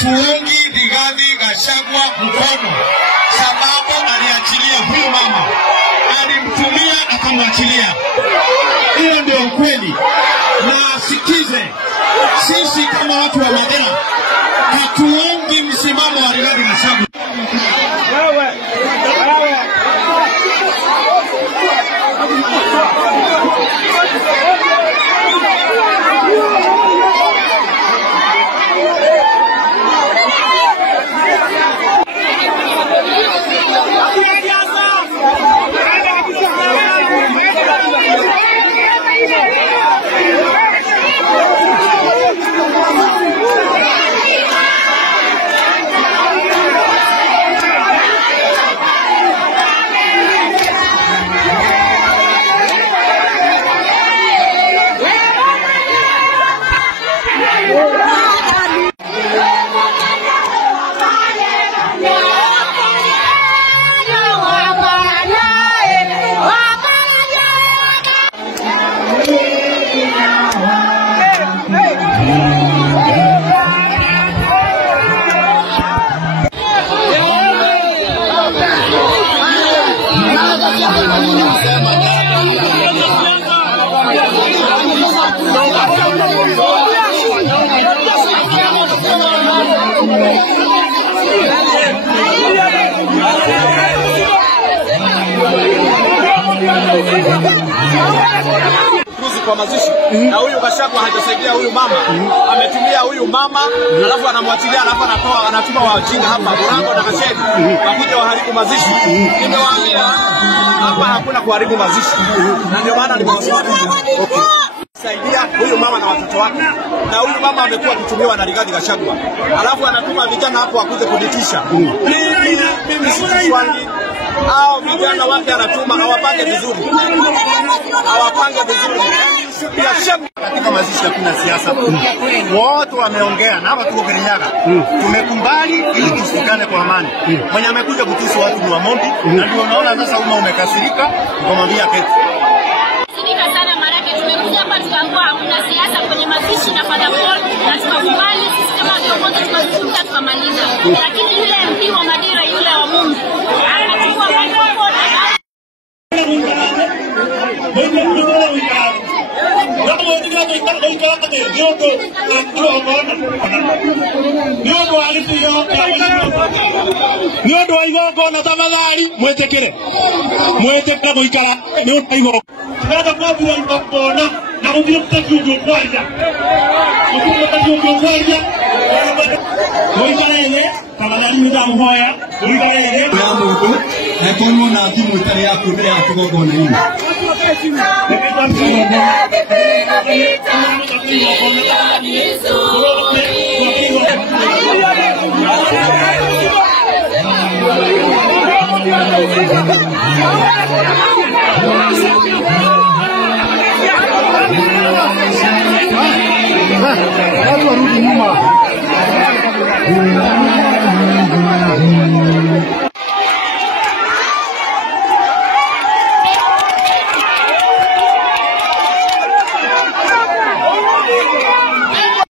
hatuungi Rigathi Gachagua mkono sababu aliachilia huyu mama, alimtumia akamwachilia. Hiyo ndio ukweli. Na sikize, sisi kama watu wa Mandera hatuungi msimamo wa Rigathi Gachagua. Kwa mazishi na huyu Gachagua hajasaidia huyu mama, ametumia huyu mama alafu anamwachilia, alafu anatuma wajinga hapa Borango na Kashedi wakuja waharibu mazishi. Nimewaambia hapa hakuna kuharibu mazishi, na ndio maana nimewasema saidia huyu mama na watoto wake. Na huyu mama amekuwa kutumiwa na Rigathi Gachagua, alafu anatuma vijana hapo wakuje kunitisha. Mimi sishwangi au vijana wake anatuma hawapange vizuri, katika mazishi hakuna siasa. Wote wameongea na hapa tuko Kirinyaga. Tumekumbali ili tusikane kwa amani. Mwenye amekuja kutusi watu ni Wamondi, na ndio unaona sasa umma umekasirika, ukamwambia keti. Sika sana marake tumekuja hapa tukaambiwa hakuna siasa kwenye mazishi na Father Paul, na tukakubali sisi kama viongozi tukazungumza tukamaliza. Lakini yule MP wa Madira, yule wa Mungu anachukua microphone Niondo wa igongo na tafadhali mwetekere muikara ni utaigo nada kwa bila mbona na ndio mtakiujo kwaja muikarege tafadhali mzamuhoya muikarege na mungu na tumu na timu itari yako mbele ya kigogo na nini Watu warudi nyuma.